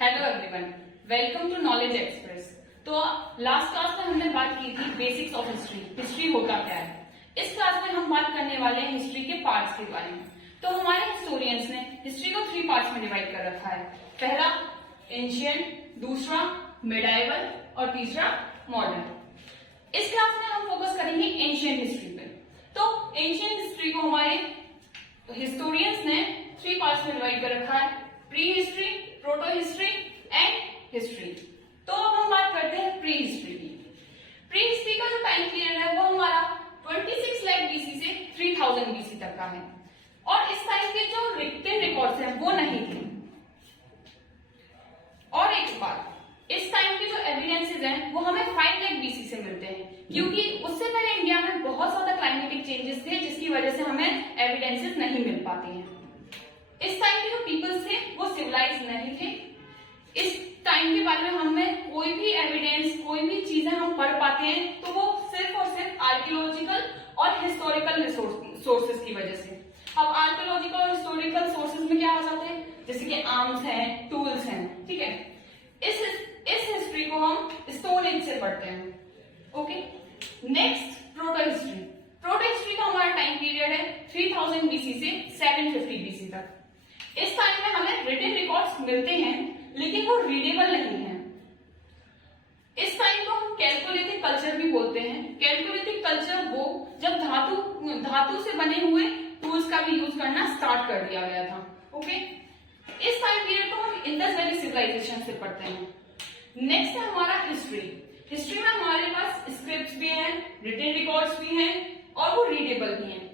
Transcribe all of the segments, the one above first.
Hello everyone, welcome to knowledge express. तो last class में हमने बात की थी बेसिक्स ऑफ हिस्ट्री, हिस्ट्री होता क्या है। इस क्लास में हम बात करने वाले हैं हिस्ट्री के पार्ट्स के बारे में। तो हमारे हिस्टोरियंस ने हिस्ट्री को 3 पार्ट्स में डिवाइड कर रखा है। पहला एंशिएंट, दूसरा मिडाइवल और तीसरा मॉडर्न। इस क्लास में हम फोकस करेंगे एंशिएंट हिस्ट्री पे। तो एंशिएंट हिस्ट्री को हमारे हिस्टोरियंस ने 3 पार्ट्स में डिवाइड कर रखा है, pre history, proto history and history. तो अब हम बात करते हैं प्री हिस्ट्री की। प्री हिस्ट्री का जो टाइम पीरियड है वो हमारा 26 लाख बीसी से 3000 बीसी तक का है और इस टाइम के जो रिटन रिकॉर्ड्स हैं वो नहीं थे। और एक बात, इस टाइम के जो एविडेंसेस हैं वो हमें 5 लाख बीसी से मिलते हैं, क्योंकि उससे पहले इंडिया में बहुत ज्यादा क्लाइमेटिक चेंजेस थे जिसकी वजह से हमें एविडेंसेस नहीं मिल पाते हैं। इस टाइम के जो पीपल्स थे वो सिविलाइज नहीं थे। इस टाइम के बारे में हमें कोई भी एविडेंस, कोई भी चीजें हम पढ़ पाते हैं तो वो सिर्फ और सिर्फ आर्कियोलॉजिकल और हिस्टोरिकल सोर्सेज की वजह से। अब आर्कियोलॉजिकल और हिस्टोरिकल सोर्सेज में क्या आ जाते हैं, जैसे कि आर्म्स हैं, टूल्स हैं, ठीक है। इस हिस्ट्री को हम स्टोन एज से पढ़ते हैं। Okay, next proto history. Proto history का हमारा टाइम पीरियड है 3000 बीसी से 750 बीसी तक। इस टाइम में हमें रिटन रिकॉर्ड्स मिलते हैं लेकिन वो रीडेबल नहीं है। इस टाइम को हम कैलकोलिथिक कल्चर भी बोलते हैं। कैलकोलिथिक कल्चर वो जब धातु से बने हुए टूल्स का भी यूज करना स्टार्ट कर दिया गया था। ओके, इस टाइम पीरियड को हम इंडस वैली सिविलाइजेशन से पढ़ते हैं। नेक्स्ट है हमारा हिस्ट्री। हिस्ट्री में हमारे पास स्क्रिप्ट्स भी हैं, रिटन रिकॉर्ड्स भी हैं और वो रीडेबल भी हैं।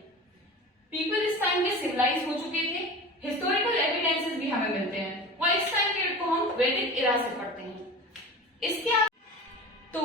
पीपल इस टाइम में सिविलाइज हो चुके थे, हिस्टोरिकल एविडेंसेस भी हमें मिलते हैं और इस टाइम पीरियड को हम वैदिक इरा से पढ़ते हैं। इसके तो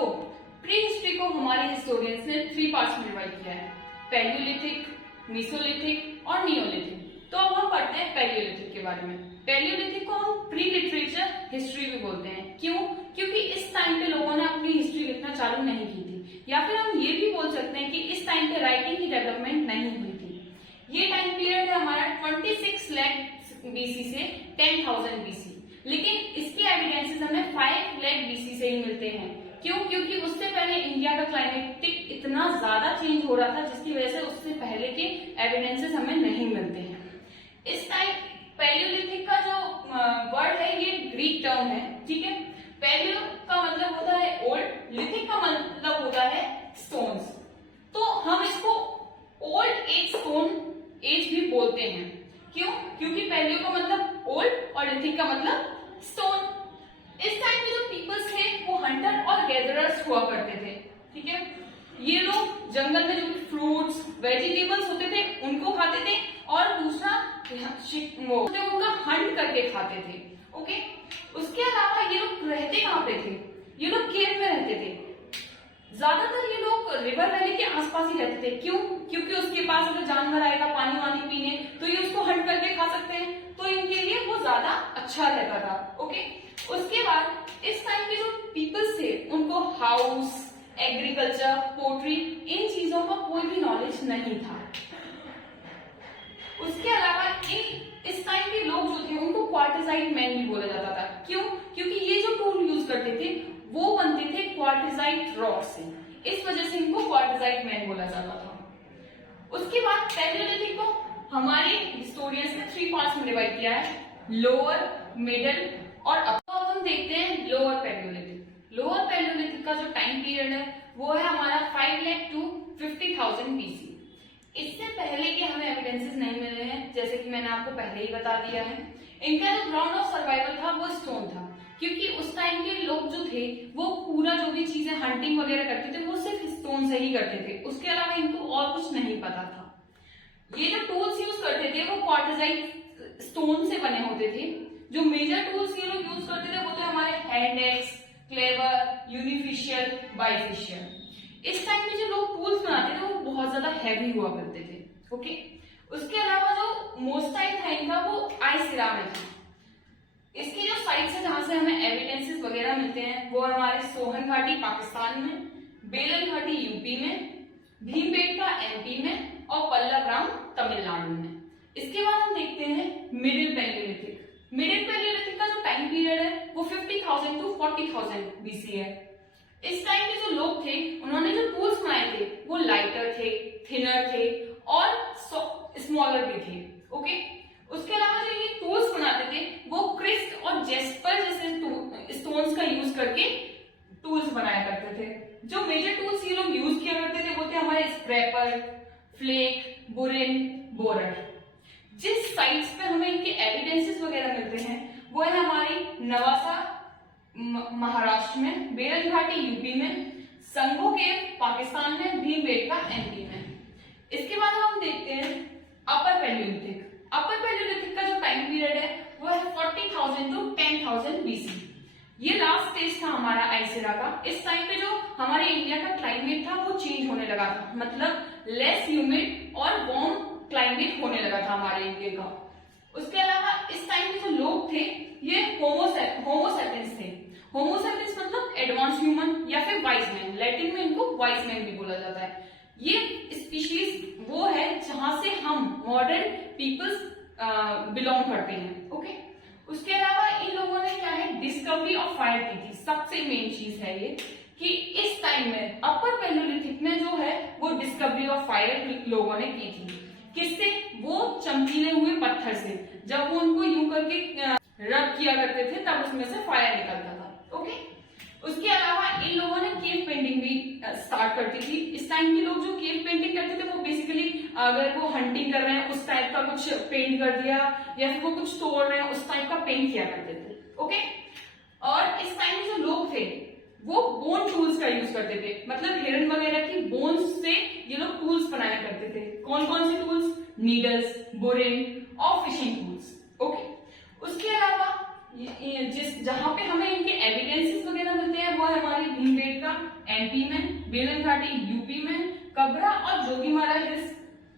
प्री हिस्ट्री को हमारे हिस्टोरियंस ने 3 पार्ट्स में डिवाइड किया है, पैलियोलिथिक, मीसोलिथिक और नियोलिथिक। तो अब हम पढ़ते हैं पैलियोलिथिक के बारे में। पैलियोलिथिक को हम प्री लिटरेचर हिस्ट्री भी बोलते हैं। क्यों? क्योंकि इस टाइम पे लोगों ने अपनी हिस्ट्री लिखना चालू नहीं की थी, या फिर हम ये भी बोल सकते हैं कि इस टाइम पे राइटिंग की डेवलपमेंट नहीं हुई थी। ये टाइम पीरियड है हमारा 26 लाख बीसी से 10,000 बीसी, लेकिन इसके एविडेंसेस हमें 5 लाख बीसी से ही मिलते हैं। क्यों? क्योंकि उससे पहले इंडिया का क्लाइमेटिक इतना ज्यादा चेंज हो रहा था जिसकी वजह से उससे पहले के एविडेंसेस हमें नहीं मिलते हैं। इस टाइम पैलियोलिथिक का जो वर्ड है ये ग्रीक टर्म है, ठीक है। पैलियो का मतलब होता है ओल्ड, लिथिक का मतलब होता है स्टोन्स। तो हम इसको ओल्ड एज स्टोन एज भी बोलते हैं। क्यों? क्योंकि पैलियो का मतलब ओल्ड और लिथिक का मतलब स्टोन। इस टाइम के जो पीपल्स थे वो हंटर और गैदरर्स हुआ करते थे, ठीक है। ये लोग जंगल में जो फ्रूट्स, वेजिटेबल्स होते थे उनको खाते थे और दूसरा उनका हंट करके खाते थे। ओके, उसके अलावा ये लोग रहते कहाँ पे थे? ये लोग केव में रहते थे। ज्यादातर ये लोग रिवर वैली के आसपास ही रहते थे। क्यों? क्योंकि उसके पास अगर जानवर आएगा पानी वानी पीने तो ये उसको हंट करके खा सकते हैं, तो इनके लिए वो ज्यादा अच्छा रहता था। ओके, उसके बाद इस टाइम के जो पीपल्स थे उनको हाउस, एग्रीकल्चर, पोट्री, इन चीजों का कोई भी नॉलेज नहीं था। उसके अलावा इस टाइम के लोग जो थे उनको क्वार्टिजाइट मैन भी बोला जाता था। क्यों? क्योंकि ये जो टूल यूज करते थे वो बनते थे क्वार्टिजाइट रॉक से, इस वजह से इनको क्वार्टिजाइट मैन बोला जाता था। उसके बाद पैलियोलिथिक को हमारे हिस्टोरियंस ने 3 पार्ट्स में डिवाइड किया है, लोअर, मिडिल और अब हम देखते हैं लोअर पैलियोलिथिक। लोअर पैलियोलिथिक का जो टाइम पीरियड है वो है हमारा 5 लाख टू 50,000 बीसी। इससे पहले के हमें एविडेंसेस नहीं मिले हैं, जैसे कि मैंने आपको पहले ही बता दिया है। इनका जो ग्राउंड ऑफ सर्वाइवल था वो स्टोन था, क्योंकि उस टाइम के लोग जो थे वो पूरा जो भी चीजें हंटिंग वगैरह करते थे वो सिर्फ स्टोन से ही करते थे, उसके अलावा इनको और कुछ नहीं पता था। ये जो टूल्स यूज करते थे वो क्वार्टिजाइट स्टोन से बने होते थे। जो मेजर टूल्स ये लोग यूज करते थे वो थे हमारे हैंड एक्स, क्लेवर, यूनिफिशियल, बाइफिशियल। इस टाइम में जो लोग टूल्स बनाते थे वो बहुत ज्यादा हैवी हुआ करते थे। ओके, उसके अलावा जो मोस्ट टाइम था वो आइसिरा में था। इसकी जो साइट्स है जहां से हमें एविडेंसेस वगैरह मिलते हैं वो हमारे सोहन घाटी पाकिस्तान में, बेलन घाटी यूपी में, भीमबेटका एमपी में और पल्लव राम तमिलनाडु में। इसके बाद हम देखते हैं मिडिल पैलियोलिथिक। मिडिल पैलियोलिथिक का जो टाइम पीरियड है वो 50,000 टू 40,000 बीसी है। इस टाइम के जो लोग थे उन्होंने जो टूल्स बनाए थे वो लाइटर थे, थिनर थे और स्मॉलर भी थे। ओके, उसके अलावा जो ये टूल्स बनाते थे वो क्रिस्ट और जेस्पर जैसे स्टोन्स का यूज करके टूल्स बनाया करते थे। जो मेजर टूल्स ये लोग यूज किया करते थे वो थे हमारे स्क्रैपर, फ्लेक, बुरिन, बोरर। जिस साइट्स पे हमें इनके एविडेंसेस वगैरह मिलते हैं वो है हमारी नवासा महाराष्ट्र में, बेलन घाटी यूपी में, संगो केव पाकिस्तान में, भीमबेटका एमपी में। इसके बाद हम देखते हैं अपर पैलियोलिथिक। अपर पैलियोलिथिक का जो टाइम पीरियड है वो है 40,000 टू 10,000 बीसी। ये लास्ट स्टेज था हमारा आइसेरा का। इस टाइम पे जो हमारे इंडिया का क्लाइमेट था वो चेंज होने लगा था, मतलब लेस ह्यूमिड और वार्म क्लाइमेट होने लगा था हमारे इंडिया का। उसके अलावा इस टाइम के जो लोग थे ये होमोसेपियंस थे। होमोसेपियंस मतलब एडवांस ह्यूमन या फिर वाइज मैन, लैटिन में इनको वाइज मैन भी बोला जाता है। ये स्पीशीज वो है जहां से हम मॉडर्न पीपल्स बिलोंग करते हैं। ओके, उसके अलावा इन लोगों ने क्या है डिस्कवरी ऑफ फायर की थी। सबसे मेन चीज है ये कि इस टाइम में अपर पैलियोलिथिक में जो है वो डिस्कवरी ऑफ फायर लोगों ने की थी। किससे? वो चमकीले हुए पत्थर से। जब वो उनको यूं करके रब किया करते थे तब उसमें से फायर निकलता था। ओके, उसके अलावा इन लोगों ने केव पेंटिंग भी स्टार्ट करती थी। इस टाइम के लोग जो केव पेंटिंग करते थे वो बेसिकली अगर वो हंटिंग कर रहे हैं उस टाइप का कुछ पेंट कर दिया या फिर वो कुछ तोड़ रहे हैं उस टाइप का पेंट किया करते थे। ओके, और इस टाइम जो लोग थे वो बोन टूल्स का यूज करते थे, मतलब हिरन वगैरह की बोन्स से ये लोग टूल्स बनाया करते थे। कौन कौन से टूल्स? नीडल्स, बुरिन और फिशिंग टूल्स। ओके, उसके अलावा जहां पे हमें इनके एविडेंसेस वगैरह मिलते हैं वो है हमारी भीमबेटका एमपी में, बेलन घाटी यूपी में, कबरा और जोगीमारा हिल्स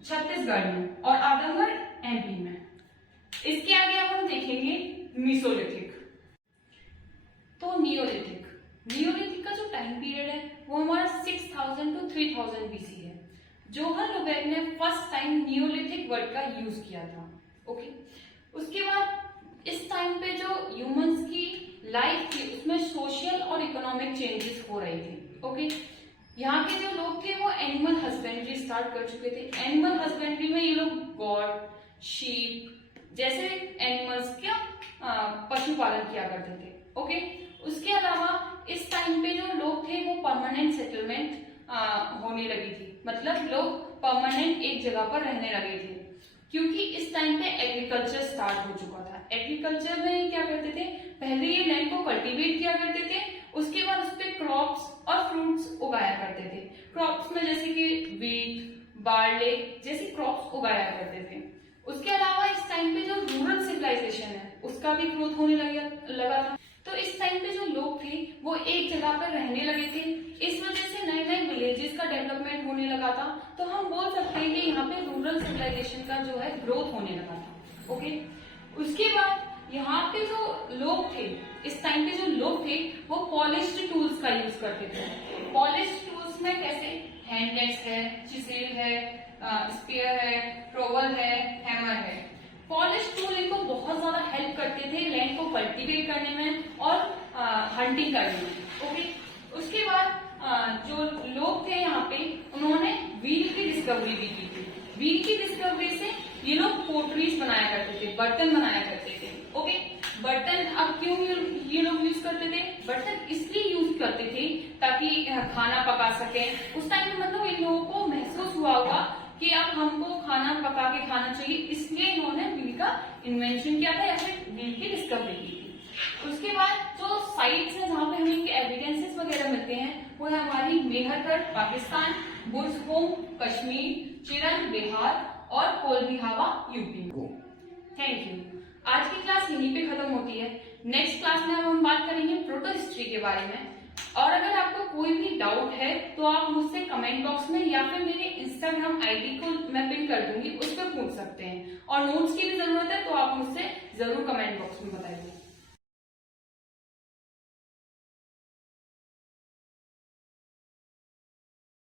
छत्तीसगढ़ में और आदमगढ़ एमपी में। इसके आगे अब हम देखेंगे मीसोलिथिक। तो नियोलिथिक का जो टाइम पीरियड है वो हमारा 6,000 टू 3,000 बीसी है। जोहन लुबैक ने फर्स्ट टाइम नियोलिथिक वर्ड का यूज किया था। ओके, उसके बाद इस टाइम पे जो ह्यूमंस की लाइफ थी उसमें सोशल और इकोनॉमिक चेंजेस हो रहे थे। ओके, यहाँ के जो लोग थे वो एनिमल हस्बेंड्री स्टार्ट कर चुके थे। एनिमल हस्बेंड्री में ये लोग गॉड, शीप जैसे एनिमल्स का पशुपालन किया करते थे। ओके, उसके अलावा इस टाइम पे जो लोग थे वो परमानेंट सेटलमेंट होने लगी थी, मतलब लोग परमानेंट एक जगह पर रहने लगे थे क्योंकि इस टाइम पे एग्रीकल्चर स्टार्ट हो चुका था। एग्रीकल्चर में क्या करते थे, पहले ये लैंड को कल्टीवेट किया करते थे, उसके बाद उस पर क्रॉप्स और फ्रूट्स उगाया करते थे। क्रॉप्स में जैसे कि वीट, बार्ले जैसी क्रॉप्स उगाया करते थे। उसके अलावा इस टाइम पे जो रूरल सिविलाइजेशन है उसका भी ग्रोथ होने लगा था। तो इस टाइम पे जो लोग थे वो एक जगह पर रहने लगे थे, इस वजह से नए नए विलेजेस का डेवलपमेंट होने लगा था। तो हम बोल सकते हैं कि यहाँ पे रूरल सिविलाइजेशन का जो है ग्रोथ होने लगा था। ओके, उसके बाद यहाँ पे जो लोग थे इस टाइम पे जो लोग थे वो पॉलिश्ड टूल्स का यूज करते थे। पॉलिश्ड टूल्स में कैसे हैंडलेस है, चिसेल है, स्पेयर है, ट्रोवल है, हैमर है। पॉलिश टूल इनको बहुत ज्यादा हेल्प करते थे लैंड को कल्टीवेट करने में और हंटिंग करने में। ओके, उसके बाद जो लोग थे यहाँ पे उन्होंने व्हील की डिस्कवरी भी की थी। व्हील की डिस्कवरी से ये लोग पोटरीज बनाया करते थे, बर्तन बनाया करते थे। ओके, बर्तन अब क्यों ये लोग यूज करते थे? बर्तन इसलिए यूज करते थे ताकि खाना पका सके। उस टाइम में मतलब इन लोगों को महसूस हुआ होगा कि अब हमको खाना पका के खाना चाहिए, इसलिए इन्होंने व्हील का इन्वेंशन किया था या फिर व्हील की डिस्कवरी की थी। उसके बाद जो साइट्स है जहाँ पे हमें इनके एविडेंसेस वगैरह मिलते हैं वो है हमारी मेहरगढ़ पाकिस्तान, बुर्जहोम कश्मीर, चिरन बिहार और कोलबिहावा यूपी। Thank you. आज की क्लास यहीं पे खत्म होती है। नेक्स्ट क्लास में हम बात करेंगे प्रोटो हिस्ट्री के बारे में। और अगर आपको कोई भी डाउट है तो आप मुझसे कमेंट बॉक्स में या फिर मेरे इंस्टाग्राम आईडी को मैं पिन कर दूंगी, उस पर पूछ सकते हैं। और नोट्स की भी जरूरत है तो आप मुझसे जरूर कमेंट बॉक्स में बताइए।